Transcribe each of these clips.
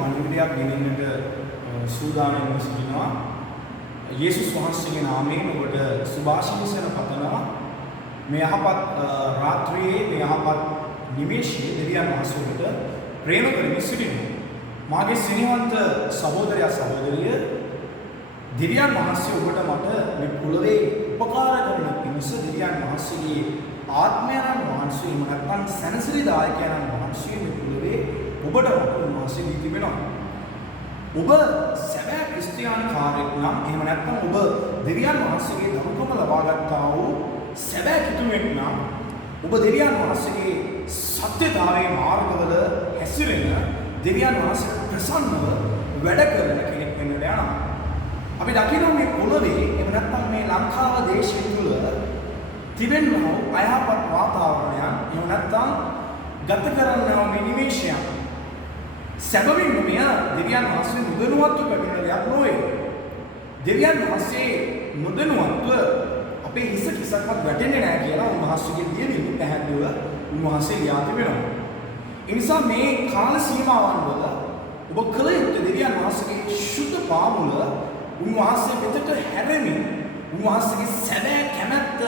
පණිවිඩයක් ගෙනින්නට සූදානම් සිටිනවා. යේසුස් වහන්සේගේ නාමයෙන් ඔබට සුභාශිංසන පතනවා. මේ යහපත් රාත්‍රියේ මේ යහපත් නිමේෂයේ දෙවියන් වහන්සේ ඔබට ප්‍රේම කරමින් සිටිනවා. මාගේ සිනහවන්ත සහෝදරයා සහෝදරිය දෙවියන් වහන්සේ ඔබට මට මේ කුලවේ උපකාර කරන පිණිස දෙවියන් වහන්සේගේ ආත්මයන් වහන්සේ එහෙම නැත්නම් සැනසිලිදායකයන් වහන්සේ මේ කුලවේ ඔබට වහන්සේ දී තිබෙනවා. ඔබ සැබෑ ක්‍රිස්තියානිකාරයෙක් නම් එහෙම නැත්නම් ඔබ දෙවියන් වහන්සේගේ දරුකම ලබා ගත්තා වූ සැබෑ කිතුමෙක් නම් ඔබ දෙවියන් වහන්සේගේ සත්‍යතාවයේ මාර්ගවල හැසිරෙන දෙවියන් වහන්සේ ප්‍රසන්නව වැඩ කරන කෙනෙක් වෙන්න යනවා. අපි දකිනවා මේ පොළවේ එහෙම නැත්නම් මේ ලංකාව දේශය තුළ තිබෙනා අයහපත් වාතාවරණයක් එහෙම නැත්නම් ගත කරන්නා මේ නිමේෂයක් සැබවින්ම මෙය දෙවියන් වහන්සේ නොදැනුවත්ව පැමිණෙන දෙයක් නොවේ. දෙවියන් වහන්සේ නොදැනුවත්ව අපේ හිස කිසක්වත් වැටෙන්නේ නැහැ කියලා උන්වහන්සේගේ දියණිය පැහැදිලිව උන්වහන්සේ ලියා තිබෙනවා. ඒ නිසා මේ කාල සීමාවන් වල ඔබ කල යුත්තේ දෙවියන් වහන්සේගේ ශුද්ධ පාමුල උන්වහන්සේ වෙතට හැරෙමින් උන්වහන්සේගේ සැබෑ කැමැත්ත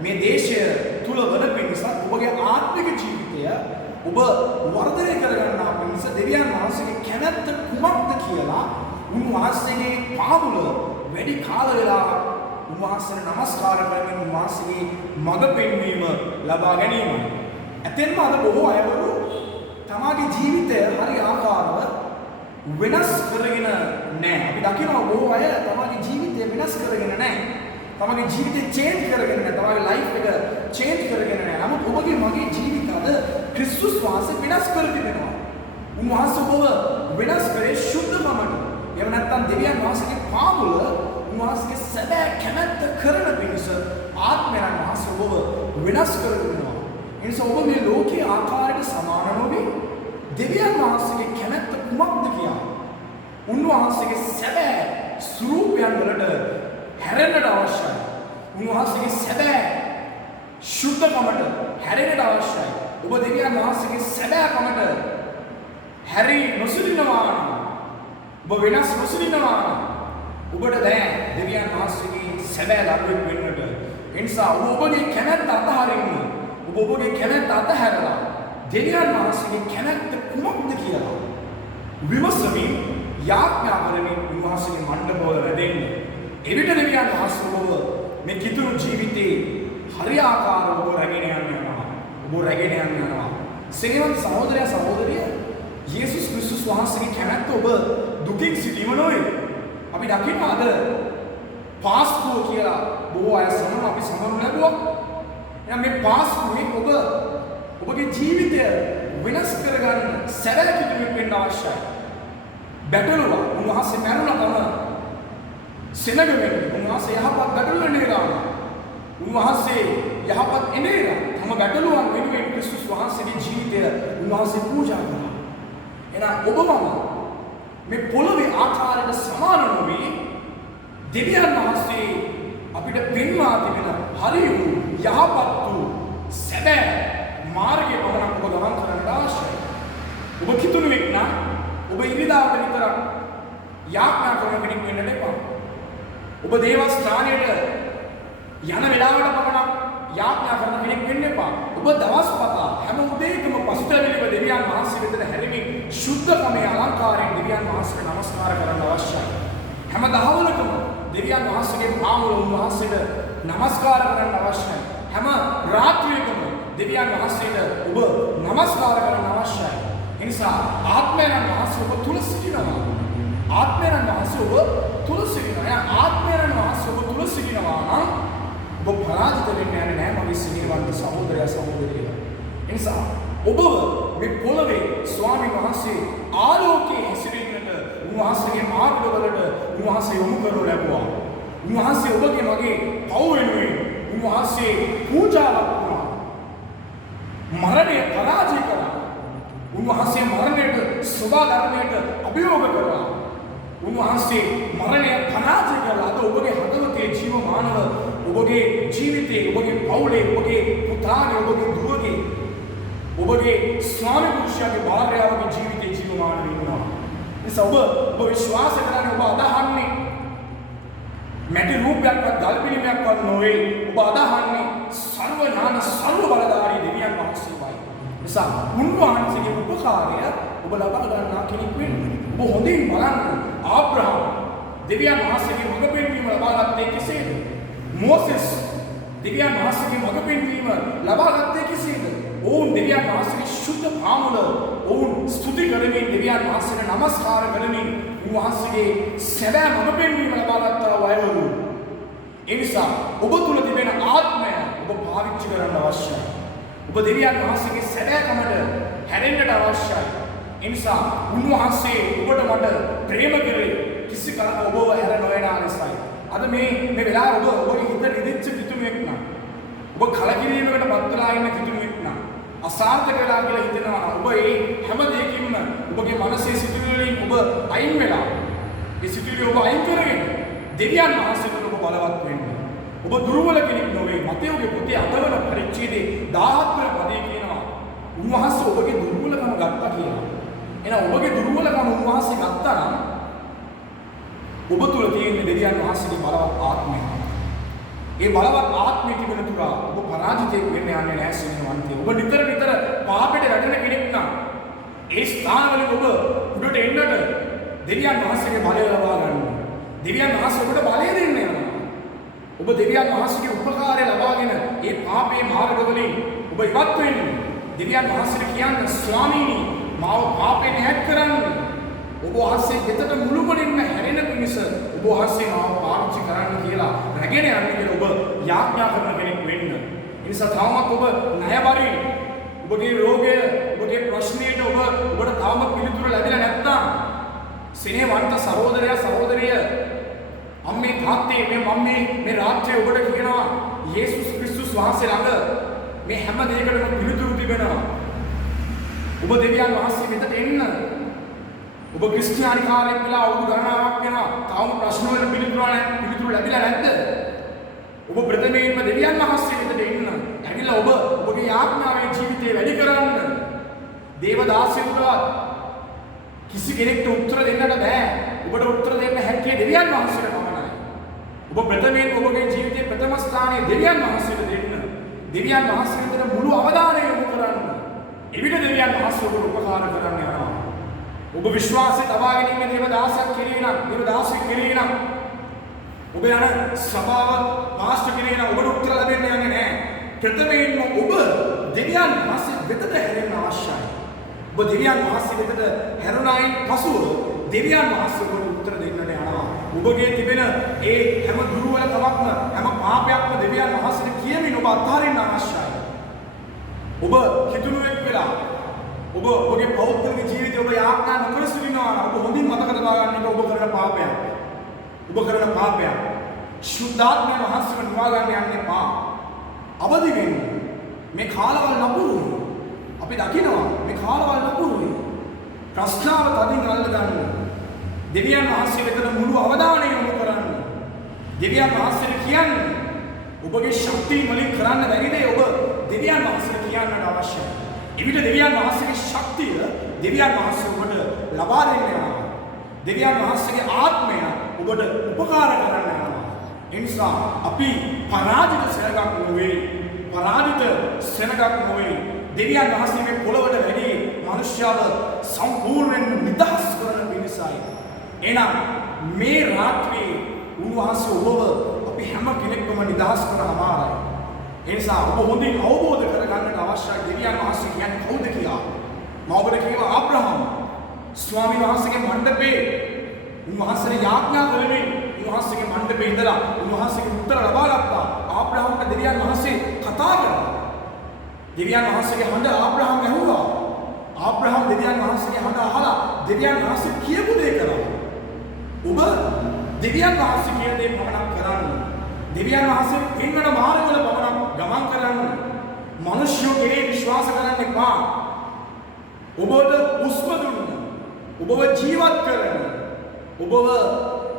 මේ දේශය තුල වන පිණිස ඔබගේ ආත්මික ජීවිතය ඔබ වර්ධනය කරගන්නා පිණිස දෙවියන් වහන්සේගේ කැමැත්ත කුමක්ද කියලා උන්වහන්සේගේ පාමුල වැඩි කාල වේලාවක් උන්වහන්සේට නමස්කාර කරමින් උන්වහන්සේගේ මඟ පෙන්වීම ලබා ගැනීම. ඇතෙන්ම අද බොහෝ අයවරු තමාගේ ජීවිතය හරි ආකාරව වෙනස් කරගෙන නැහැ. අපි දකිනවා බොහෝ අය තමාගේ ජීවිතය වෙනස් කරගෙන නැහැ. තමාගේ ජීවිතය චේන්ජ් කරගෙන නැහැ. තමාගේ ලයිෆ් එක චේන්ජ් කරගෙන නැහැ. නමුත් ඔබගේ මගේ ජීවිතය අද ක්‍රිස්තුස් වහන්සේ වෙනස් කර තිබෙනවා. උන්වහන්සේ ඔබව වෙනස් කරේ ශුද්ධකමට. එහෙම නැත්නම් දෙවියන් වහන්සේගේ පාමුල උන්වහන්සේගේ සැබෑ කැමැත්ත කරන පිණිස ආත්මයන් වහන්සේ ඔබව වෙනස් කර තිබෙනවා. ඒ නිසා ඔබ මේ ලෝකයේ ආකාරයට සමාන නොවි දෙවියන් වහන්සේගේ කැමැත්ත කුමක්ද කියලා උන්වහන්සේගේ සැබෑ ස්වරූපයන් වලට හැරෙන්නට අවශ්‍යයි. උන්වහන්සේගේ සැබෑ ශුද්ධකමට හැරෙන්නට අවශ්‍යයි. ඔබ දෙවියන් වහන්සේගේ සැබෑකමට හැරි නොසිටිනවා නම් ඔබ වෙනස් නොසිටිනවා නම් ඔබට දැන් දෙවියන් වහන්සේගේ සැබෑ දරුවෙක් වෙන්නට ඒ නිසා ඔබගේ කැමැත්ත අතහරින්න ඔබගේ කැමැත්ත අතහැරලා දෙවියන් වහන්සේගේ කැමැත්ත කුමක්ද කියලා විමසමින් යාඥා කරමින් උන්වහන්සේගේ මණ්ඩපවල වැඩෙන්න. එවිට දෙවියන් වහන්සේ ඔබව මේ කිතුණු ජීවිතේ හරියාකාරව ඔබ රැගෙන යනවා. ඔබ රැගෙන යනවා. සේවන සහෝදරයා සහෝදරිය යේසුස් ක්‍රිස්තුස් වහන්සේගේ කැමැත්ත ඔබ දුකින් සිටීම නොවේ. අපි දකිනවා අද පාස්කුව කියලා බොහෝ අය සමහර අපි සමහර ලැබුවා. එහෙනම් මේ පාස්කුවේ ඔබගේ ජීවිතය වෙනස් කරගන්න සැබෑ කිතුමෙක් වෙන්න අවශ්‍යයි. බැටළුවා උන්වහන්සේ මරුණා තම සෙනග වෙන්නේ. උන්වහන්සේ යහපත් බැටළුව නේරා. උන්වහන්සේ යහපත් එනේරා. තම බැටළුවන් වෙනුවෙන් ක්‍රිස්තුස් වහන්සේගේ ජීවිතය උන්වහන්සේ පූජා කළා. එහෙනම් ඔබම මේ පොළවේ ආකාරයට සමාන නොවි දෙවියන් වහන්සේ අපිට පෙන්වා තිබෙන හරි වූ යහපත් වූ සැබෑ මාර්ගයේ පමණක් ඔබ ගමන් කරන්න අවශ්‍යයි. ඔබ කිතුණුවෙක් නම් ඔබ ඉරිදාවට විතරක් යාඥා කරන කෙනෙක් වෙන්නට එපා. ඔබ දේවස්ථානයට යන වෙලාවට පමණක් යාඥා කරන කෙනෙක් වෙන්න එපා. ඔබ දවස්පතා හැම උදේකම පසුතැවිලිව දෙවියන් වහන්සේ වෙතට හැරෙමින් ශුද්ධකමේ අලංකාරයෙන් දෙවියන් වහන්සේට නමස්කාර කරන්න අවශ්‍යයි. හැම දහවලකම දෙවියන් වහන්සේගේ පාමුල උන්වහන්සේට නමස්කාර කරන්න අවශ්‍යයි. හැම රාත්‍රියකම දෙවියන් වහන්සේට ඔබ නමස්කාර කරන්න අවශ්‍යයි. ඒ නිසා ආත්මයන් වහන්සේ ඔබ තුල සිටිනවා. ආත්මයන් වහන්සේ ඔබ තුල සිටිනවා. ආත්මයන් වහන්සේ ඔබ තුල සිටිනවා නම් ඔබ පරාජිත වෙන්නේ නැහැ මගේ සිනහවන්ත සහෝදරයා සහෝදරිය. ඒ නිසා ඔබව මේ පොළවේ ස්වාමීන් වහන්සේ ආලෝකයේ හැසිරෙන්නට උන්වහන්සේගේ මාර්ගවලට උන්වහන්සේ යොමු කරනු ලැබුවා. උන්වහන්සේ ඔබගේ මගේ පව් වෙනුවෙන් උන්වහන්සේ පූජාවක් වුණා. මරණය පරාජය කළා. උන්වහන්සේ මරණයට සෝබා ධර්මයට අභියෝග කළා. උන්වහන්සේ මරණය පරාජය කළා. අද ඔබගේ හදවතේ ජීවමානව ඔබගේ ජීවිතේ ඔබගේ පවුලේ ඔබගේ පුතාගේ ඔබගේ දුවගේ ඔබගේ ස්වාමි පුරුෂයාගේ භාර්යාවගේ ජීවිතේ ජීවමාන වෙනවා. නිසා ඔබ විශ්වාස කරන්නේ ඔබ අදහන්නේ මැටි රූපයක්වත් ගල් පිළිමයක්වත් නොවේ. ඔබ අදහන්නේ සර්ව ඥාන සර්ව බලධාරී දෙවියන් වහන්සේමයි. නිසා උන්වහන්සේගේ උපකාරය ඔබ ලබා ගන්නා කෙනෙක් වෙන්න. ඔබ හොඳින් බලන්න ආබ්‍රහම් දෙවියන් වහන්සේගේ මඟ පෙන්වීම ලබා ගත්තේ කෙසේද? මෝසෙස් දෙවියන් වහන්සේගේ මඟ පෙන්වීම ලබා ගත්තේ කෙසේද? ඔවුන් දෙවියන් වහන්සේගේ ශුද්ධ පාමුල ඔවුන් ස්තුති කරමින් දෙවියන් වහන්සේට නමස්කාර කරමින් උන්වහන්සේගේ සැබෑ මඟ පෙන්වීම ලබා ගත්තා වයවරු. ඒ නිසා ඔබ තුල තිබෙන ආත්මය ඔබ පාවිච්චි කරන්න අවශ්‍යයි. ඔබ දෙවියන් වහන්සේගේ සැබෑකමට හැරෙන්නට අවශ්‍යයි. ඒ නිසා උන්වහන්සේ ඔබට මට ප්‍රේම කරේ කිසි කලක ඔබව හැර නොයන ආලසයි. අද මේ වෙලාව ඔබගේ හිත නිදිච්ච කිතුණුවෙක් නම් ඔබ කලකිරීමකට පත් වෙලා ඉන්න කිතුණුවෙක් නම් අසාර්ථක වෙලා කියලා හිතෙනවා. ඔබ ඒ හැම දෙයකින්ම ඔබගේ මනසේ සිතුවිලි වලින් ඔබ අයින් වෙලා ඒ සිතුවිලි ඔබ අයින් කරගෙන දෙවියන් වහන්සේට ඔබ බලවත් වෙන්න. ඔබ දුර්වල කෙනෙක් නොවේ. මතෙව්ගේ පොතේ 8 වන පරිච්ඡේදයේ 17 වන පදයේ කියනවා උන්වහන්සේ ඔබගේ දුර්වලකම ගත්තා කියලා. එහෙනම් ඔබගේ දුර්වලකම උන්වහන්සේ ගත්තා නම් ඔබ තුල තියෙන දෙවියන් වහන්සේගේ බලවත් ආත්මය. ඒ බලවත් ආත්මය තිබෙන තුරා ඔබ පරාජිතයෙක් වෙන්න යන්නේ නැහැ සිනවන්තය. ඔබ නිතර පාපයට වැටෙන කෙනෙක් නම් ඒ ස්ථානවල ඔබ උඩට එන්නට දෙවියන් වහන්සේගේ බලය ලබා ගන්න. දෙවියන් වහන්සේ ඔබට බලය දෙන්න යනවා. ඔබ දෙවියන් වහන්සේගේ උපකාරය ලබාගෙන ඒ පාපේ මාර්ගවලින් ඔබ ඉවත් වෙන්න. දෙවියන් වහන්සේට කියන්න ස්වාමීනි මාව පාපෙන් ඈත් කරන්න. ඔබ වහන්සේ ගෙතට මුළුමනින්ම හැරෙන පිණිස ඔබ වහන්සේ මාව පාවිච්චි කරන්න කියලා රැගෙන යන්න කියලා ඔබ යාඥා කරන කෙනෙක් වෙන්න. ඒ නිසා තාමත් ඔබ ණයබරින් ඔබගේ රෝගය ඔබගේ ප්‍රශ්නයට ඔබට තාම පිළිතුරු ලැබිලා නැත්නම් සිනේවන්ත සහෝදරයා සහෝදරිය අම්මේ තාත්තේ මේ රාත්‍රියේ ඔබට කියනවා යේසුස් ක්‍රිස්තුස් වහන්සේ ළඟ මේ හැම දෙයකටම පිළිතුරු තිබෙනවා. ඔබ දෙවියන් වහන්සේ වෙතට එන්න. ඔබ ක්‍රිස්තියානිකාරයෙක් වෙලා අවුරුදු ගණනාවක් වෙනවා. තාම ප්‍රශ්න වල පිළිතුරු ලැබිලා නැද්ද? ඔබ ප්‍රථමයෙන්ම දෙවියන් වහන්සේ වෙතට එන්න. ඇවිල්ලා ඔබගේ ආත්මාවේ ජීවිතේ වැඩි කරන්න. දේවදාසයෙකුට කිසි කෙනෙක්ට උත්තර දෙන්නට බෑ. ඔබට උත්තර දෙන්න හැක්කේ දෙවියන් වහන්සේට පමණයි. ඔබ ප්‍රථමයෙන් ඔබගේ ජීවිතයේ ප්‍රථම ස්ථානයේ දෙවියන් වහන්සේට දෙන්න. දෙවියන් වහන්සේට මුළු අවධානය යොමු කරන්න. එවිට දෙවියන් වහන්සේ ඔබට උපකාර කරන්න යනවා. ඔබ විශ්වාසය තබා ගැනීම දේවදාසයෙක් කෙරේ නම් ඔබ යන සභාව පාස්ටර් කෙරේ නම් ඔබට උත්තර ලැබෙන්න යන්නේ නැහැ. ප්‍රථමයෙන්ම ඔබ දෙවියන් වහන්සේ වෙතට හැරෙන්න අවශ්‍යයි. ඔබ දෙවියන් වහන්සේ වෙතට හැරුණායින් පසුව දෙවියන් වහන්සේ ඔබට උත්තර දෙන්නට යනවා. ඔබගේ තිබෙන ඒ හැම දුර්වලකමක්ම හැම පාපයක්ම දෙවියන් වහන්සේට කියමින් ඔබ අත්හරින්න අවශ්‍යයි. ඔබ කිතුණුවෙක් වෙලා ඔබගේ පෞද්ගලික ජීවිතේ ඔබ යාඥා නොකර සිටිනවා නම් ඔබ හොඳින් මතක තබා ගන්න එක ඔබ කරන පාපයක්. ඔබ කරන පාපයක්. ශුද්ධාත්මය වහන්සේව නිවා ගන්න යන්න එපා. අවදි වෙන්න. මේ කාලවල නපුරුයි. අපි දකිනවා මේ කාලවල නපුරුයි. ප්‍රශ්නාව තදින් අල්ල ගන්න. දෙවියන් වහන්සේ වෙතට මුළු අවධානය යොමු කරන්න. දෙවියන් වහන්සේට කියන්න. ඔබගේ ශක්තිය වලින් කරන්න බැරි දේ ඔබ දෙවියන් වහන්සේට කියන්නට අවශ්‍යයි. එවිට දෙවියන් වහන්සේගේ ශක්තිය දෙවියන් වහන්සේ ඔබට ලබා දෙන්න යනවා. දෙවියන් වහන්සේගේ ආත්මය ඔබට උපකාර කරන්න යනවා. ඒ නිසා අපි පරාජිත සෙනගක් නොවේ. දෙවියන් වහන්සේ මේ පොළොවට වැඩි මනුෂ්‍යව සම්පූර්ණයෙන් නිදහස් කරන පිණිසයි. එහෙනම් මේ රාත්‍රියේ උන්වහන්සේ ඔබව අපි හැම කෙනෙක්ම නිදහස් කරනවාමයි. ඒ නිසා ඔබ හොඳින් අවබෝධ කරගන්නට අවශ්‍යයි දෙවියන් වහන්සේ කියන්නේ කවුද කියලා. මම ඔබට කියවා ආබ්‍රහම් ස්වාමීන් වහන්සේගේ මණ්ඩපේ උන්වහන්සේට යාඥා කරමින් උන්වහන්සේගේ මණ්ඩපේ ඉඳලා උන්වහන්සේගේ උත්තර ලබා ගත්තා. ආබ්‍රහම්ට දෙවියන් වහන්සේ කතා කළා. දෙවියන් වහන්සේගේ හඬ ආබ්‍රහම් ඇහුවා. ආබ්‍රහම් දෙවියන් වහන්සේගේ හඬ අහලා දෙවියන් වහන්සේ කියපු දේ කළා. ඔබ දෙවියන් වහන්සේ කියන දේ පමණක් කරන්න. දෙවියන් වහන්සේ පින්වන මාර්ගවල පමණක් ගමන් කරන්න. මිනිස්යෝ කෙරේ විශ්වාස කරන්න එපා. ඔබට උස්ම දුන්න. ඔබව ජීවත් කරන. ඔබව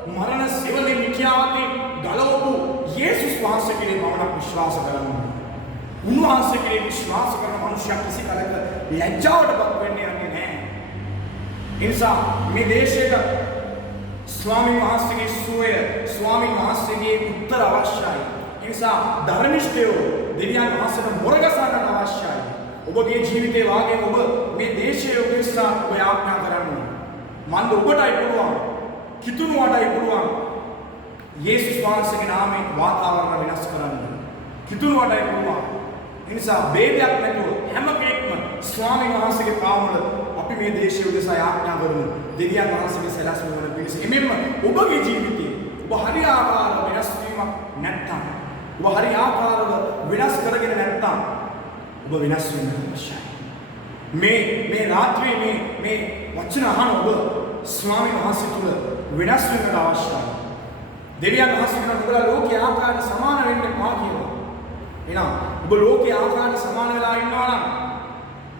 මරණ සෙවලේ මිත්‍යාවතේ ගලවපු යේසුස් වහන්සේ කෙරේ පමණක් විශ්වාස කරන්න. උන්වහන්සේ කෙරේ විශ්වාස කරන මනුෂ්‍යයා කිසි කලක ලැජ්ජාවටපත් වෙන්නේ නැහැ. නිසා මේ දේශයට ස්වාමීන් වහන්සේගේ සුවය, ස්වාමීන් වහන්සේගේ උත්තර අවශ්‍යයි. ඒ නිසා ධර්මිෂ්ඨයෝ දෙවියන් වහන්සේට මොරගසන්නට අවශ්‍යයි. ඔබගේ ජීවිතේ වාගේ ඔබ මේ දේශයේ උදෙසා ඔබ යාඥා කරන්න. මන්ද ඔබටයි පුළුවන්, කිතුණුවටයි පුළුවන් යේසුස් වහන්සේගේ නාමයෙන් වාතාවරණ වෙනස් කරන්න. කිතුණුවටයි පුළුවන්. ඒ නිසා ભેදයක් නැතුව හැම කෙනෙක්ම ස්වාමීන් වහන්සේගේ පාමුල අපි මේ දේශයේ උදෙසා යාඥා කරමු. දෙවියන් වහන්සේගේ සැලැස්ම වන පිණිස. එමෙන්න ඔබගේ ජීවිතේ ඔබ හරි ආකාර වෙනස් වීමක් නැත්නම්, ඔබ හරි ආකාරව වෙනස් කරගෙන නැත්නම් ඔබ වෙනස් වෙන්න අවශ්‍යයි. මේ රාත්‍රියේ මේ වචන අහන ඔබ ස්වාමීන් වහන්සේ තුල වෙනස් වෙන්න අවශ්‍යයි. දෙවියන් වහන්සේ කියන ඔබලා ලෝකයේ ආකාරයට සමාන වෙන්න එපා කියලා. එහෙනම් ඔබ ලෝකයේ ආකාරයට සමාන වෙලා ඉන්නවා නම්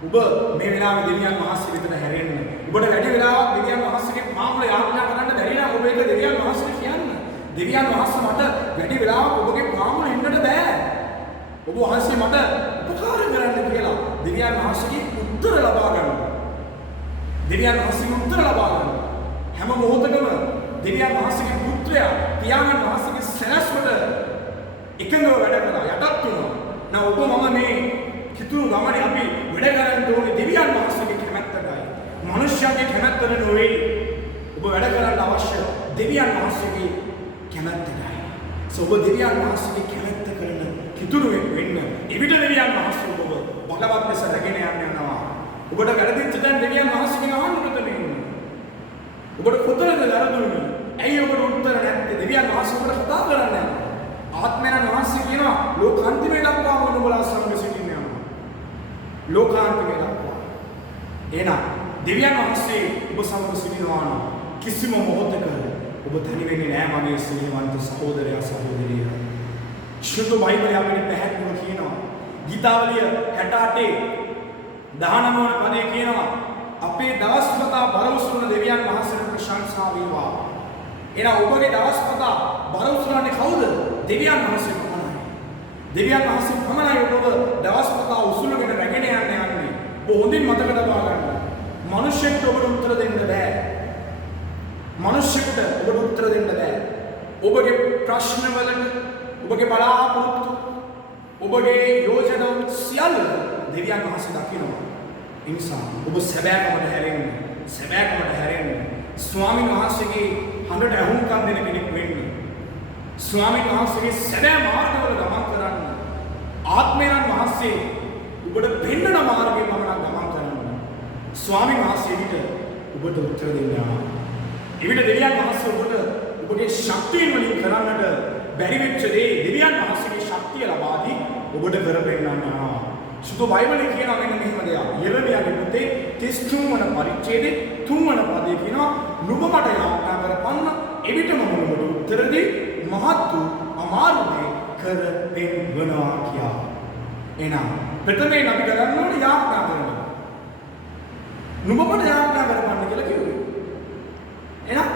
ඔබ මේ වෙලාවේ දෙවියන් වහන්සේ වෙතට හැරෙන්න. ඔබට වැඩි වෙලාවක් දෙවියන් වහන්සේගේ පාමුල යාඥා කරන්න බැරි නම් ඔබ ඒක දෙවියන් වහන්සේට කියන්න. දෙවියන් වහන්සේ මට වැඩි වෙලාවක් ඔබගේ පාමුල ඉන්නට බෑ. ඔබ වහන්සේ මට උපකාර කරන්න කියලා දෙවියන් වහන්සේගේ උත්තර ලබා ගන්න. දෙවියන් වහන්සේගේ උත්තර ලබා ගන්න. හැම මොහොතකම දෙවියන් වහන්සේගේ පුත්‍රයා පියාණන් වහන්සේගේ සැලැස්මට එකඟව වැඩ කරලා යටත් වෙනවා. now ඔබ මම මේ කිතුණු ගමනේ අපි වැඩ කරන්න ඕනේ දෙවියන් වහන්සේගේ කැමැත්තටයි. මනුෂ්‍යයාගේ කැමැත්තට නෙවෙයි. ඔබ වැඩ කරන්න අවශ්‍ය දෙවියන් වහන්සේගේ කැමැත්තටයි. ඔබ දෙවියන් වහන්සේගේ කැමැත්ත කරන කිතුණුවෙක් වෙන්න. එවිට දෙවියන් වහන්සේ ඔබ බලවත් ලෙස රැගෙන යනවා. ඔබට වැරදිච්ච දැන් දෙවියන් වහන්සේගෙන් අහන්න පුතේ. ඔබට කොතනද වැරදුනේ? ඇයි ඔබට උත්තර නැත්තේ? දෙවියන් වහන්සේ ඔබට කතා කරන්නේ නැහැ. ආත්මයන් වහන්සේ කියනවා ලෝකාන්තිමේ දක්වාම ඔබලා සමග සිටින්න යනවා. ලෝකාන්තිමේ දක්වා. එහෙනම් දෙවියන් වහන්සේ ඔබ සමග සිටිනවා නම් කිසිම මොහොතක ඔබ තනි වෙන්නේ නැහැ මගේ ස්නේහවන්ත සහෝදරයා සහෝදරිය. ශුද්ධ බයිබලයේ අපිට පැහැදිලිව කියනවා. ගීතාවලිය 68 19 වන පදේ කියනවා අපේ දවස්පතා බර උසුලන දෙවියන් වහන්සේට ප්‍රශංසා වේවා. එහෙනම් ඔබගේ දවස්පතා බර උසුලන්නේ කවුද? දෙවියන් වහන්සේ පමණයි. දෙවියන් වහන්සේ පමණයි ඔබ දවස්පතා උසුලගෙන රැගෙන යන්නේ. ඔබ හොඳින් මතක තබා ගන්න. මිනිස්සුන්ට ඔබට උත්තර දෙන්න බෑ. මිනිස්සුන්ට ඔබට උත්තර දෙන්න බෑ. ඔබගේ ප්‍රශ්න වලට, ඔබගේ බලාපොරොත්තු, ඔබගේ යෝජනා සියල්ල දෙවියන් වහන්සේ දකිනවා. ඒ නිසා ඔබ සැබෑකමට හැරෙන්න. සැබෑකමට හැරෙන්න. ස්වාමීන් වහන්සේගේ හඬට ඇහුම්කන් දෙන කෙනෙක් වෙන්න. ස්වාමීන් වහන්සේගේ සැබෑ මාර්ගවල ගමන් කරන්න. ආත්මයන් වහන්සේ ඔබට පෙන්වන මාර්ගයෙන් ගමන් කරන්න. ස්වාමීන් වහන්සේ විට ඔබට උත්තර දෙන්නවා. එවිට දෙවියන් වහන්සේ ඔබට ඔබගේ ශක්තියෙන් වලින් කරන්නට බැරි වෙච්ච දේ දෙවියන් වහන්සේගේ ශක්තිය ලබා දී ඔබට කර පෙන්නනවා. සුදු බයිබලයේ කියනවා මෙන්න මෙහෙම දෙයක්. යෙරමියාගේ පොතේ 33 වන පරිච්ඡේදයේ 3 වන පදයේ කියනවා නුඹ මට යාඥා කරපන්න එවිට මම නුඹට උත්තර දෙයි මහත් වූ අමාරු දේ කර පෙන්වනවා කියා. එහෙනම් ප්‍රථමයෙන් අපි කරන්න ඕනේ යාඥා කරනවා. නුඹ මට යාඥා කරපන්න කියලා කිව්වේ. එහෙනම්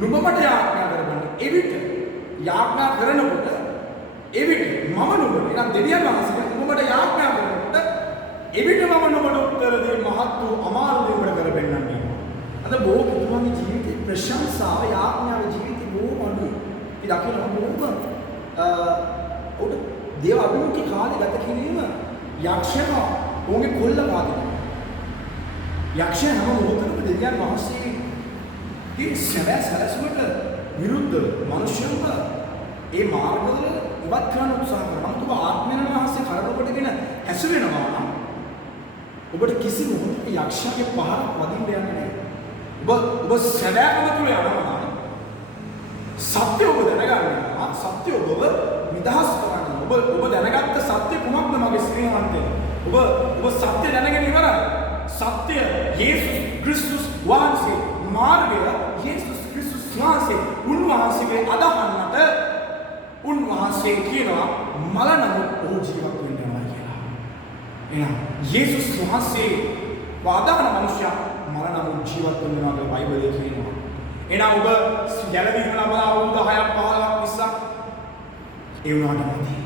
නුඹ මට යාඥා කරපන්න එවිට යාඥා කරනකොට එවිට මම නුඹට එහෙනම් දෙවියන් වහන්සේ නුඹට යාඥා කරනකොට එවිට මම නුඹට උත්තර දෙයි මහත් වූ අමාරු දේ උඹට කර පෙන්වන්නේ. අද බොහෝ පුදුමගේ ජීවිතේ ප්‍රශංසාව යාඥාවේ ජීවිතේ බොහෝ අඩුයි. ඒ දකින්න බොහොම උඩ දේව අභිමුඛී කාලේ ගත කිරීම යක්ෂයා ඔහුගේ කොල්ල පාදින. යක්ෂයා හැම මොහොතකම දෙවියන් වහන්සේගේ සැබෑ සැලැස්මට විරුද්ධව මිනිසුන්ව ඒ මාර්ගවල ඉවත් කරන්න උත්සාහ කරනවා. ඔබ ආත්මයන් වහන්සේ කරදොකටගෙන හැසිරෙනවා නම් ඔබට කිසි මොහොතක යක්ෂයාගේ පහරක් වදින්න යන්නේ නැහැ. ඔබ සැබෑකම තුල යනවා නම් සත්‍ය ඔබ දැනගන්නවා. සත්‍ය ඔබ නිදහස් කරගන්න. ඔබ දැනගත්ත සත්‍ය කුමක්ද මගේ ස්නේහවන්තයෝ? ඔබ සත්‍ය දැනගෙන ඉවරයි. සත්‍ය යේසුස් ක්‍රිස්තුස් වහන්සේ මාර්ගය යේසුස් ක්‍රිස්තුස් වහන්සේ උන්වහන්සේගේ අදහන්නට උන්වහන්සේ කියනවා මල නමුත් ඔහු ජීවත් වෙන්නවා කියලා. එහෙනම් යේසුස් වහන්සේ වාදාන මනුෂ්‍යයා මල නමුත් ජීවත් වෙනවා කියලා බයිබලයේ කියනවා. එහෙනම් ඔබ ගැලවීම ලබලා අවුරුදු 6ක් 15ක් 20ක් ඒ වුණාට නැති.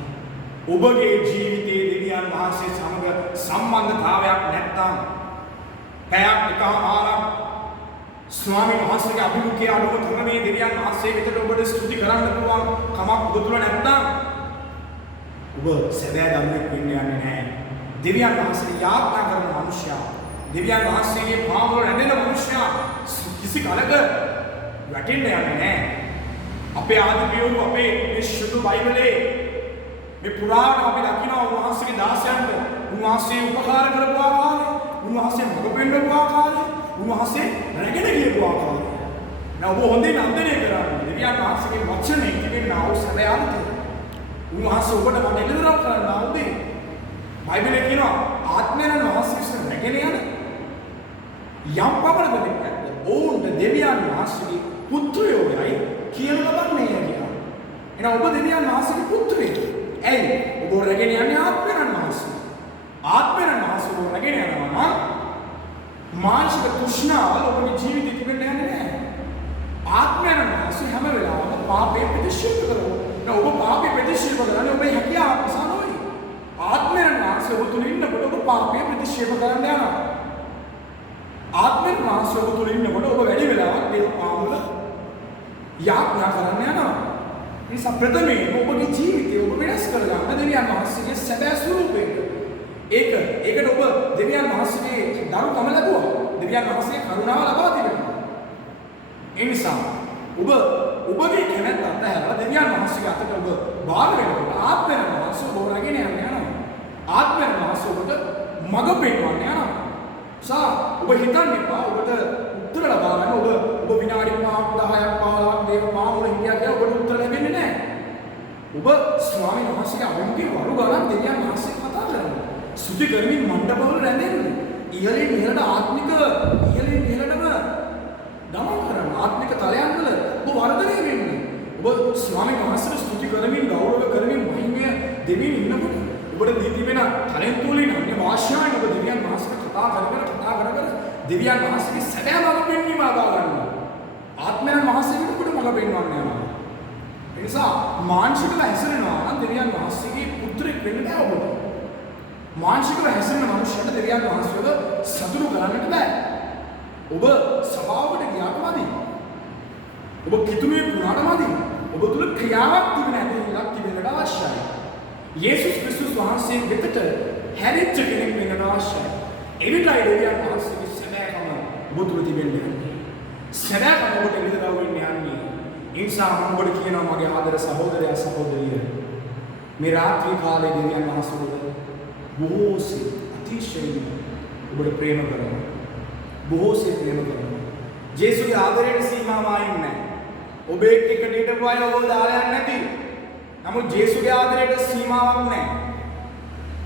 ඔබගේ ජීවිතයේ දෙවියන් වහන්සේ සමග සම්බන්ධතාවයක් නැත්නම් පැයක් එකමාරක් ස්වාමීන් වහන්සේගේ අභිමුඛයේ අනුව කරන මේ දෙවියන් වහන්සේ වෙතට ඔබට ස්තුති කරන්න පුළුවන් කමක් ඔබ තුල නැත්නම් ඔබ සැබෑ ධර්මයක් වෙන්න යන්නේ නැහැ. දෙවියන් වහන්සේට යාඥා කරන මනුෂ්‍යයා, දෙවියන් වහන්සේගේ පාවල රැඳෙන මනුෂ්‍යයා කිසි කලක වැටෙන්න යන්නේ නැහැ. අපේ ආදිපියවරු අපේ මේ ශුද්ධ බයිබලයේ මේ පුරාණ අපි දකිනවා උන්වහන්සේගේ දාසයන්ට උන්වහන්සේ උපකාර කරපු ආකාරය, උන්වහන්සේ මඟ පෙන්වපු ආකාරය, උන්වහන්සේ රැගෙන ගියපු ආකාරය. now ඔබ හොඳින් අන්දනය කරන්න. දෙවියන් වහන්සේගේ වචනේ තිබෙනා වූ සැබෑ අර්ථය. උන්වහන්සේ ඔබට මම එළිදරව් කරන්න ආවේ. බයිබලයේ කියනවා ආත්මයන් වහන්සේ රැගෙන යන යම් පමණකට ඔවුන්ට දෙවියන් වහන්සේගේ පුත්‍රයෝයි කියන ලබන්නේ කියලා. එහෙනම් ඔබ දෙවියන් වහන්සේගේ පුත්‍රයෙක්. ඇයි? ඔබ රැගෙන යන්නේ ආත්මයන් වහන්සේ. ආත්මයන් වහන්සේ ඔබ රැගෙන යනවා නම් මානසික තෘෂ්ණාවල් ඔබේ ජීවිතේ තිබෙන්න යන්නේ නැහැ. ආත්මයන් වහන්සේ හැම වෙලාවෙම පාපේ ප්‍රතික්ෂේප කරනවා. දැන් ඔබ පාපේ ප්‍රතික්ෂේප කරන්නේ ඔබේ හැකියාව නිසා නෙවෙයි. ආත්මයන් වහන්සේ ඔබ තුල ඉන්නකොට ඔබ පාපේ ප්‍රතික්ෂේප කරන්න යනවා. ආත්මයන් වහන්සේ ඔබ තුල ඉන්නකොට ඔබ වැඩි වෙලාවක් ඒ පාමුල යාඥා කරන්න යනවා. ඒ නිසා ප්‍රථමයෙන් ඔබගේ ජීවිතය ඔබ වෙනස් කරගන්න දෙවියන් වහන්සේගේ සැබෑ ස්වරූපයක. ඒකට ඔබ දෙවියන් වහන්සේගේ දරුකම ලැබුවා. දෙවියන් වහන්සේගේ කරුණාව ලබා තිබෙනවා. ඒ නිසා ඔබගේ කැමැත්ත අත්හැරලා දෙවියන් වහන්සේගේ අතට ඔබ බාර වෙනකොට ආත්මයන් වහන්සේ ඔබ රැගෙන යනවා. ආත්මයන් වහන්සේ ඔබට මඟ පෙන්වන්න යනවා. ඔබ හිතන්න එපා ඔබට උත්තර ලබා ගන්න ඔබ විනාඩි 5ක් 10ක් 15ක් දේව පාමුල හිටියා කියලා ඔබට උත්තර ලැබෙන්නේ නැහැ. ඔබ ස්වාමීන් වහන්සේගේ අභිමුඛයේ වරු ගණන් දෙවියන් වහන්සේ කතා කරනවා. සුදි කරමින් මණ්ඩපවල රැඳෙන්නේ. ඉහළින් ඉහළට ආත්මික ඉහළින් ඉහළටම ගමන් කරන ආත්මික තලයන් වල ඔබ වර්ධනය වෙන්නේ. ඔබ ස්වාමීන් වහන්සේට ස්තුති කරමින් ගෞරව කරමින් මහිමය දෙමින් ඉන්නකොට ඔබට දී තිබෙන ටැලන්ට් වලින් අන්‍ය භාෂාවෙන් ඔබ දෙවියන් වහන්සේට කතා කර දෙවියන් වහන්සේගේ සැබෑ මඟ පෙන්වීම ආදා ගන්නවා. ආත්මයන් වහන්සේට ඔබට මඟ පෙන්වන්න යනවා. ඒ නිසා මානසිකව හැසිරෙනවා නම් දෙවියන් වහන්සේගේ පුත්‍රෙක් වෙන්න බෑ ඔබට. මානසිකව හැසිරෙන මනුෂ්‍යයට දෙවියන් වහන්සේව සතුටු කරන්නට බෑ. ඔබ සභාවකට ගියාට මදි. ඔබ කිතුනේ වුණාට මදි. ඔබ තුල ක්‍රියාවක් තිබෙන ඇතිලක් තිබෙන්නට අවශ්‍යයි. යේසුස් ක්‍රිස්තුස් වහන්සේ වෙතට හැරිච්ච කෙනෙක් වෙන්න අවශ්‍යයි. එවිටයි දෙවියන් වහන්සේගේ සැබෑකම ඔබ තුල තිබෙන්නේ. සැබෑකම ඔබට එළිදරව් වෙන්න යන්නේ. ඒ නිසා මම ඔබට කියනවා මගේ ආදර සහෝදරයා සහෝදරිය. මේ රාත්‍රී කාලේ දෙවියන් වහන්සේ ඔබ බොහෝසේ අතිශයින් ඔබට ප්‍රේම කරනවා. බොහෝසේ ප්‍රේම කරනවා. ජේසුගේ ආදරයට සීමාවක් නැහැ. ඔබ එක්ක හිටපු අය ඔබ දාලා යන්නේ නැති. නමුත් ජේසුගේ ආදරයට සීමාවක් නැහැ.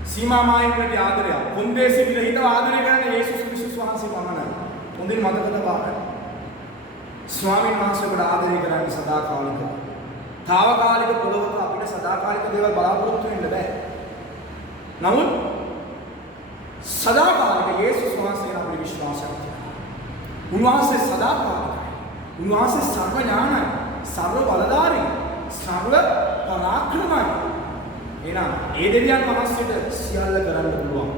සීමාමායින් නැති ආදරය. කොන්දේසි විරහිත ආදරය කරන යේසුස් ක්‍රිස්තුස් වහන්සේ පමණයි. හොඳින් මතක තබා ගන්න. ස්වාමීන් වහන්සේ ඔබට ආදරය කරන්නේ සදාකාලිකව. తాවකාලික පොළොවට අපිට සදාකාලික දේවල් බලාපොරොත්තු වෙන්න බෑ. නමුත් සදාකාලික යේසුස් වහන්සේ අපේ විශ්වාසයක් තියෙනවා. උන්වහන්සේ සදාකාලිකයි. උන්වහන්සේ සර්ව ඥානයි, සර්ව බලධාරී, සර්ව පරාක්‍රමයි. එහෙනම් ඒ දෙවියන් වහන්සේට සියල්ල කරන්න පුළුවන්.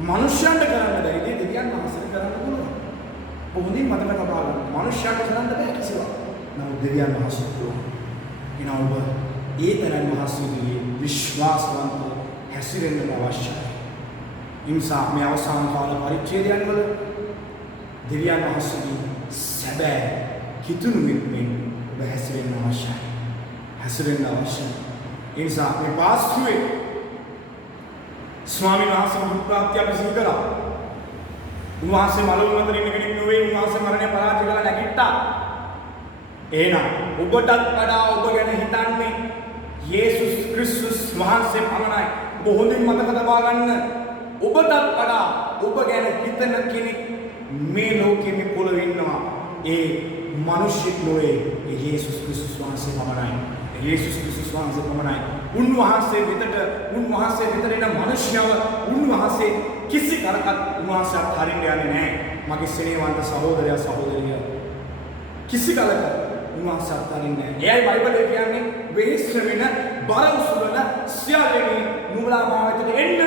මනුෂ්‍යයන්ට කරන්න බැරි දේ දෙවියන් වහන්සේට කරන්න පුළුවන්. හොඳින් මතක තබා ගන්න. මනුෂ්‍යයන්ට කරන්න බෑ කිසිවක්. නමුත් දෙවියන් වහන්සේට පුළුවන්. එහෙනම් ඔබ ඒ තරම් වහන්සේගේ විශ්වාසවන්ත හැසිරෙන්න අවශ්‍යයි. ඉන්සා මේ අවසාන කාල පරිච්ඡේදයන් වල දෙවියන් වහන්සේගේ සැබෑ කිතුණු වෙන්නේ ඔබ හැසිරෙන්න අවශ්‍යයි. හැසිරෙන්න අවශ්‍යයි. ඒ නිසා මේ පාස්තුවේ ස්වාමීන් වහන්සේ මුක්තාත්‍ය අපි සිහි කරා. උන්වහන්සේ මලවුන් අතර ඉන්න කෙනෙක් නෙවෙයි. උන්වහන්සේ මරණය පරාජය කරලා නැගිට්ටා. එහෙනම් ඔබටත් වඩා ඔබ ගැන හිතන්නේ යේසුස් ක්‍රිස්තුස් වහන්සේ පමණයි. ඔබ හොඳින් මතක තබා ගන්න. ඔබටත් වඩා ඔබ ගැන හිතන කෙනෙක් මේ ලෝකෙ මේ පොළොවේ ඉන්නවා. ඒ මිනිස්සෙක් නෙවෙයි. ඒ යේසුස් ක්‍රිස්තුස් වහන්සේ පමණයි. යේසුස් ක්‍රිස්තුස් වහන්සේ පමණයි. උන්වහන්සේ වෙතට එන මිනිස්යව උන්වහන්සේ කිසි කරකට උන්වහන්සේ අත්හරින්න යන්නේ නැහැ. මගේ සෙනෙහවන්ත සහෝදරයා සහෝදරිය කිසි කලක උන්වහන්සේ අත්හරින්නේ නැහැ. එයයි බයිබලයේ කියන්නේ වෙහෙස වෙන බර උසුලන සියල්ලෙනි නුඹලා මා වෙතට එන්න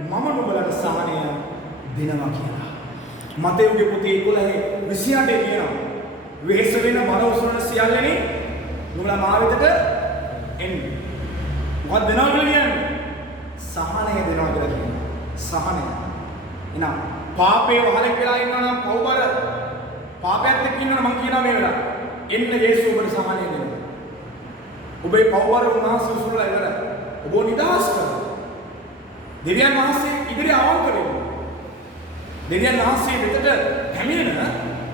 මම නුඹලට සහනය දෙනවා කියලා. මතෙව්ගේ පොතේ 11:28 කියනවා. වෙහෙස වෙන බර උසුරන සියල්ලනි නුඹලා මා වෙතට එන්න. මොකක්ද දෙනවා කියලා කියන්නේ? සහනය දෙනවා කියලා කියනවා. සහනය. එහෙනම් පාපේ වහලෙක් වෙලා ඉන්නවා නම් පව්බර පාපයත් එක්ක ඉන්නවා නම් මම කියනවා මේ වෙලාව. එන්න යේසුස් ඔබට සහනය දෙනවා. ඔබේ පව්බර උන්වහන්සේ උසුරලා ඉවරයි. ඔබ නිදහස් කරනවා. දෙවියන් වහන්සේ ඉදිරිය අවංක වෙනවා. දෙවියන් වහන්සේ වෙතට හැමිනෙන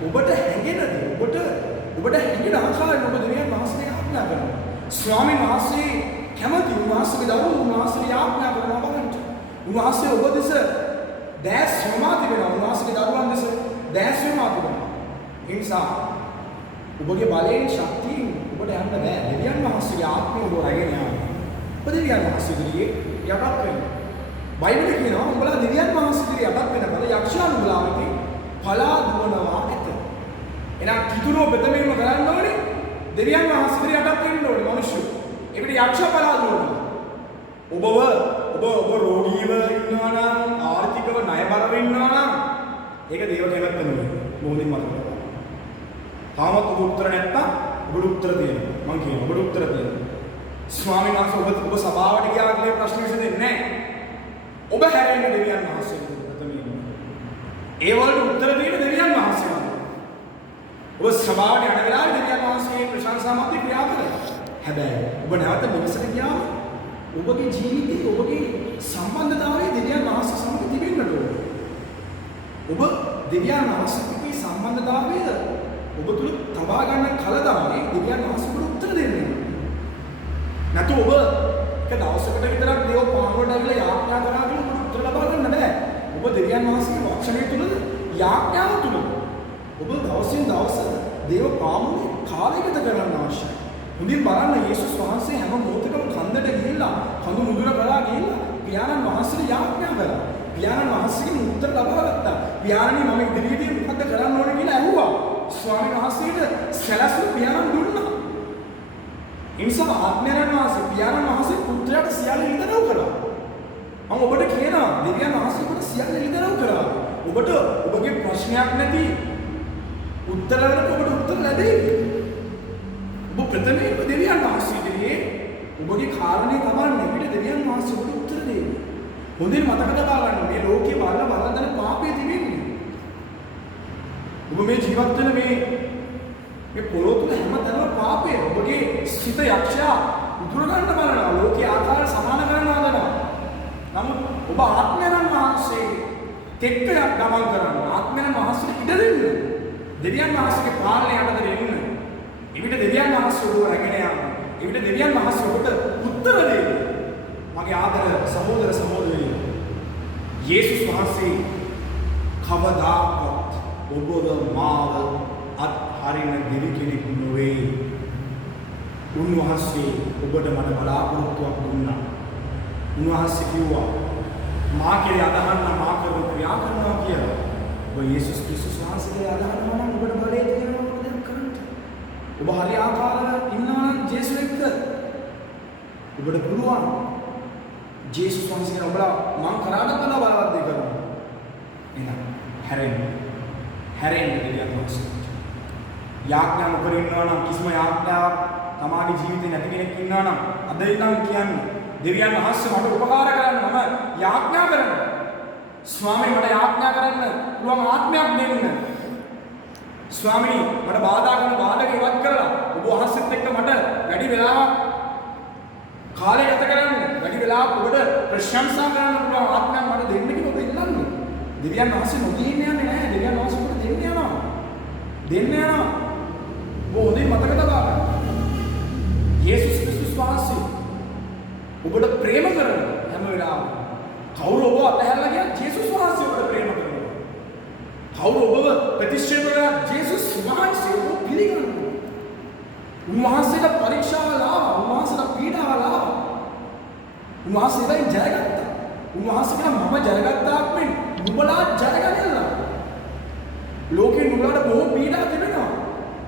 ඔබට හැඟෙන දේ ඔබට හැඟෙන ආකාරයට ඔබ දෙවියන් වහන්සේට ආඥා කරනවා. ස්වාමීන් වහන්සේ කැමති උන්වහන්සේගේ දරුවෝ උන්වහන්සේට ආඥා කරනවා බලන්න. උන්වහන්සේ ඔබ දෙස දැස් යොමා තිබෙනවා. උන්වහන්සේගේ දරුවන් දෙස දැස් යොමා තිබෙනවා. ඒ නිසා ඔබගේ බලයෙන් ශක්තියෙන් ඔබට යන්න බෑ. දෙවියන් වහන්සේගේ ආත්මය ඔබ රැගෙන යනවා. ඔබ දෙවියන් වහන්සේ ඉදිරියේ යටත් වෙනවා. බයිබලෙ කියනවා උඹලා දෙවියන් වහන්සේ ඉදිරියේ යටත් වෙනකොට යක්ෂයා නුඹලාගෙන් පලා දුවනවා ඇත. එහෙනම් කිතුරෝ බෙතමෙන්න කරන්න ඕනේ දෙවියන් වහන්සේ ඉදිරියේ යටත් වෙන්න ඕනේ මිනිස්සු. ඒකට යක්ෂයා පලා දුවනවා. ඔබ රෝගීව ඉන්නවා නම් ආර්ථිකව ණයබරව ඉන්නවා නම් ඒක දේව කැමැත්ත නෙවෙයි. මොහොතින් මතක කරගන්න. තාමත් ඔබ උත්තර නැත්තම් ඔබට උත්තර තියෙනවා. මම කියනවා ඔබට උත්තර තියෙනවා. ස්වාමීන් වහන්සේ ඔබ සභාවට ගියා කියලා ප්‍රශ්න විසඳෙන්නේ නැහැ. ඔබ හැරෙන්න දෙවියන් වහන්සේ ප්‍රථමයෙන්. ඒ වලට උත්තර දෙන්න දෙවියන් වහන්සේ. ඔබ සභාවට යන වෙලාවේ දෙවියන් වහන්සේ ප්‍රශංසාත්මක ක්‍රියා කරනවා. හැබැයි ඔබ නැවත නිවසට ගියාම ඔබගේ ජීවිතේ ඔබගේ සම්බන්ධතාවය දෙවියන් වහන්සේ සමග තිබෙන්නට ඕනේ. ඔබ දෙවියන් වහන්සේගේ සම්බන්ධතාවය ඔබ තුල තබා ගන්න කල තමයි දෙවියන් වහන්සේට උත්තර දෙන්නේ. නැතු ඔබ එක දවසකට විතරක් දේව පාමුලට ඇවිල්ලා යාඥා කරා කියලා ඔබට උත්තර ලබා ගන්න බෑ. ඔබ දෙවියන් වහන්සේගේ වචනය තුලද යාඥාව තුලද ඔබ දවසින් දවස දේව පාමුලේ කාලය ගත කරන්න අවශ්‍යයි. මුදින් බලන්න යේසුස් වහන්සේ හැම මොහොතකම කන්දට ගිහිල්ලා කඳු මුදුන කරා ගිහිල්ලා පියාණන් වහන්සේට යාඥා කළා. පියාණන් වහන්සේගෙන් උත්තර ලබා ගත්තා. පියාණනි මම ඉදිරියේදී මොකද කරන්න ඕනේ කියලා ඇහුවා. ස්වාමීන් වහන්සේට සැලසුම් පියාණන් දුන්නා. ඉන්සම ආත්මයන් වහන්සේ පියාණන් වහන්සේ පුත්‍රයාට සියල්ල ඉදරව් කළා. මම ඔබට කියනවා දෙවියන් වහන්සේ ඔබට සියල්ල ඉදරව් කළා. ඔබට ඔබගේ ප්‍රශ්නයක් නැති උත්තරවලට ඔබට උත්තර ලැබෙයි. ඔබ ප්‍රථමයෙන්ම දෙවියන් වහන්සේ ඉදිරියේ ඔබගේ කාරණේ තබන්න පිට දෙවියන් වහන්සේ ඔබට උත්තර දෙයි. හොඳින් මතක තබා ගන්න මේ ලෝකේ බලන පාපය තිබෙන්නේ. ඔබ මේ ජීවත් වෙන මේ පොළොව තුල හැමතැනම පාපය. ඔබගේ සිත යක්ෂයා උදුර ගන්න බලනවා. ලෝකයේ ආකාර සමාන කරන්න හදනවා. නමුත් ඔබ ආත්මයන් වහන්සේ එක්ක ගමන් කරන්න. ආත්මයන් වහන්සේට ඉඩ දෙන්න. දෙවියන් වහන්සේගේ පාලනය යටතේ ඉන්න. එවිට දෙවියන් වහන්සේ ඔබව රැගෙන යනවා. එවිට දෙවියන් වහන්සේ ඔබට උත්තර දෙයි. මගේ ආදර සහෝදර සහෝදරියනි. යේසුස් වහන්සේ කවදාකවත් ඔබව මාව අත්හරින දෙවි කෙනෙක් නොවේ. උන්වහන්සේ ඔබට මට බලාපොරොත්තුවක් දුන්නා. උන්වහන්සේ කිව්වා මා කෙරේ අදහන්න මා කරන ක්‍රියා කරනවා කියලා. ඔබ යේසුස් ක්‍රිස්තුස් වහන්සේගේ අදහනවා නම් ඔබට බලය තියෙනවා මොකද කරන්න. ඔබ හරි ආකාරව ඉන්නවා නම් ජේසුස් එක්ක ඔබට පුළුවන් ජේසුස් වහන්සේ ඔබලා මං කරාට වඩා බලවත් දෙයක් කරනවා. එහෙනම් හැරෙන්න දෙවියන් වහන්සේ. යාඥා නොකර ඉන්නවා නම් කිසිම යාඥාවක් තමාගේ ජීවිතේ නැති කෙනෙක් ඉන්නවා නම් අද ඉඳන් කියන්නේ දෙවියන් වහන්සේ මට උපකාර කරන්න මම යාඥා කරනවා. ස්වාමී මට යාඥා කරන්න පුළුවන් ආත්මයක් දෙන්න. ස්වාමී මට බාධා කරන බාධක ඉවත් කරලා ඔබ වහන්සේත් එක්ක මට වැඩි වෙලාවක් කාලය ගත කරන්න වැඩි වෙලාවක් ඔබට ප්‍රශංසා කරන්න පුළුවන් ආත්මයක් මට දෙන්න කියලා ඔබ ඉල්ලන්නේ. දෙවියන් වහන්සේ නොදී ඉන්නේ නැහැ. දෙවියන් වහන්සේ ඔබට දෙන්න යනවා. දෙන්න යනවා. ඔබ හොඳින් මතක තබා ගන්න. යේසුස් ක්‍රිස්තුස් වහන්සේ ඔබට ප්‍රේම කරන හැම වෙලාවෙම කවුරු ඔබ අතහැරලා ගියත් යේසුස් වහන්සේ ඔබට ප්‍රේම කරනවා. කවුරු ඔබව ප්‍රතික්ෂේප කරලා යේසුස් වහන්සේ ඔබ පිළිගන්නවා. උන්වහන්සේට පරීක්ෂාවල් ආවා. උන්වහන්සේට පීඩාවල් ආවා. උන්වහන්සේට ජයගත්තා. උන්වහන්සේ කියන මම ජයගත්තාක් මෙන් නුඹලා ජයගනින්න. ලෝකේ නුඹලාට බොහෝ පීඩා තිබෙනවා.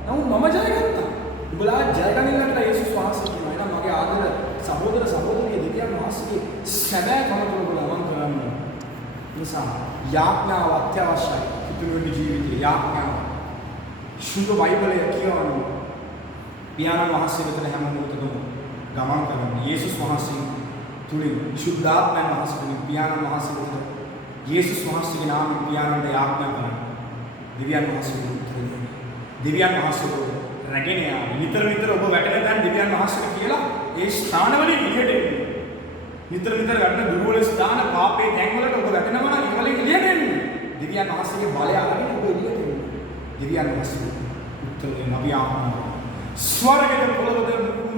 නමුත් මම ජයගත්තා. නුඹලා ජයගනින්න කියලා යේසුස් වහන්සේ කියනවා. එහෙනම් මගේ ආදර සහෝදර සහෝදරිය දෙවියන් වහන්සේගේ සැබෑ කම තුළ ගමන් කරන්න. නිසා යාඥාව අත්‍යවශ්‍යයි. තුන්වෙනි ජීවිතයේ යාඥාව. සුදු බයිබලයේ කියවන පියාණන් වහන්සේ වෙත හැම මොහොතකම ගමන් කරන යේසුස් වහන්සේ තුලින් සුද්ධාත්මයන් වහන්සේ තුලින් පියාණන් වහන්සේ වෙත යේසුස් වහන්සේගේ නාමයෙන් පියාණන්ට යාඥා කරන දෙවියන් වහන්සේ උත්තර දෙන්නේ. දෙවියන් වහන්සේ රැගෙන යාම. නිතර ඔබ වැටෙන තැන් දෙවියන් වහන්සේට කියලා ඒ ස්ථානවලින් එළියට එන්න. නිතර වැටෙන දුර්වල ස්ථාන පාපේ තැන්වලට ඔබ වැටෙනවා නම් ඒවලින් එළියට එන්න. දෙවියන් වහන්සේගේ බලය අරගෙන ඔබ එළියට එන්න. දෙවියන් වහන්සේ උත්තර දෙන අපි ආමන. ස්වර්ගයේ පොළොවද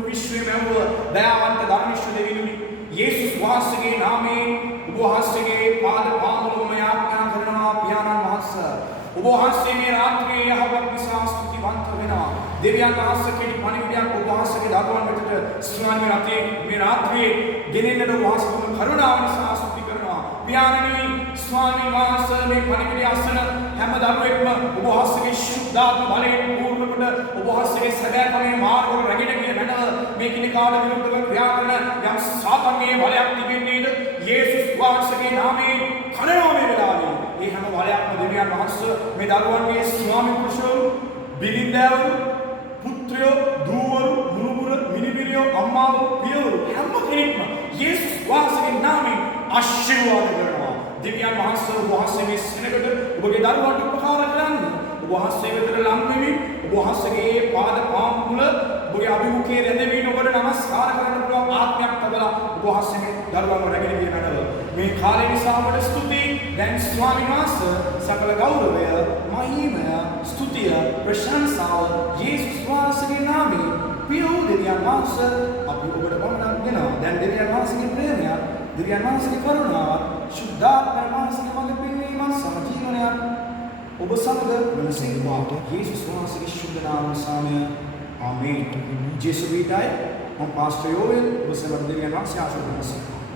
විශ්වයේ මැවුව දයාවන්ත ධර්මිෂ්ඨ දෙවියනි යේසුස් වහන්සේගේ නාමයෙන් ඔබ වහන්සේගේ පාද පාමුලම යාඥා කරනවා පියාණන් වහන්සේ. ඔබ වහන්සේ මේ රාත්‍රියේ යහපත් නිසා ස්තුතිවන්ත වෙනවා. දෙවියන් වහන්සේගේ පණිවිඩයක් ඔබ වහන්සේගේ දරුවන් වෙතට ස්වාමීන් වහන්සේ මේ රාත්‍රියේ ගෙනෙන්නට ඔබ වහන්සේගේ කරුණාව නිසා ස්තුති කරනවා. පියාණනි ස්වාමීන් වහන්සේ මේ පණිවිඩය අසන හැම දරුවෙක්ම ඔබ වහන්සේගේ ශුද්ධාත්ම බලයෙන් පූර්ණ කොට ඔබ වහන්සේගේ සදාකමේ මාර්ගවල රැගෙන ගිය මැනව මේ කිලිකාට විරුද්ධව ක්‍රියා කරන යම් සාතන්ගේ බලයක් තිබෙන්නේද යේසුස් වහන්සේගේ නාමයෙන් කනවා මේ වෙලාවේ. මේ හැම බලයක්ම දෙවියන් වහන්සේ මේ දරුවන්ගේ ස්වාමි පුරුෂයෝ බිරිඳවරු පුත්‍රයෝ දූවරු මුණුබුර මිනිබිරියෝ අම්මාවෝ පියවරු හැම කෙනෙක්ම යේසුස් වහන්සේගේ නාමයෙන් ආශිර්වාද කරනවා. දෙවියන් වහන්සේ වහන්සේගේ සෙනඟට ඔබගේ දරුවන්ට උපකාර කරන්න. ඔබ වහන්සේ වෙතට ලං වෙමින් ඔබ වහන්සේගේ පාද පාමුල ඔබගේ අභිමුඛයේ රැඳෙමින් ඔබට නමස්කාර කරන්න පුළුවන් ආත්මයක් ලැබලා ඔබ වහන්සේගේ දරුවන්ව රැගෙන ගිය මැනව මේ කාලේ නිසා ඔබට ස්තුතියි. දැන් ස්වාමීන් වහන්සේ සකල ගෞරවය මහිමය ස්තුතිය ප්‍රශංසාව යේසුස් වහන්සේගේ නාමයෙන් පියෝ දෙවියන් වහන්සේ අපි ඔබට වන්දනා දෙනවා. දැන් දෙවියන් වහන්සේගේ ප්‍රේමය දෙවියන් වහන්සේගේ කරුණාව ශුද්ධාත්ම වහන්සේගේ මඟ පෙන්වීම සමජීවනය ඔබ සමග වෙනසේවා. යේසුස් වහන්සේගේ ශුද්ධ නාම සාමය ආමේන්. ජේසු විදායි. I'm Pastor Yoel. ඔබ සමග දෙවියන් වහන්සේ ආශිර්වාද කරනවා.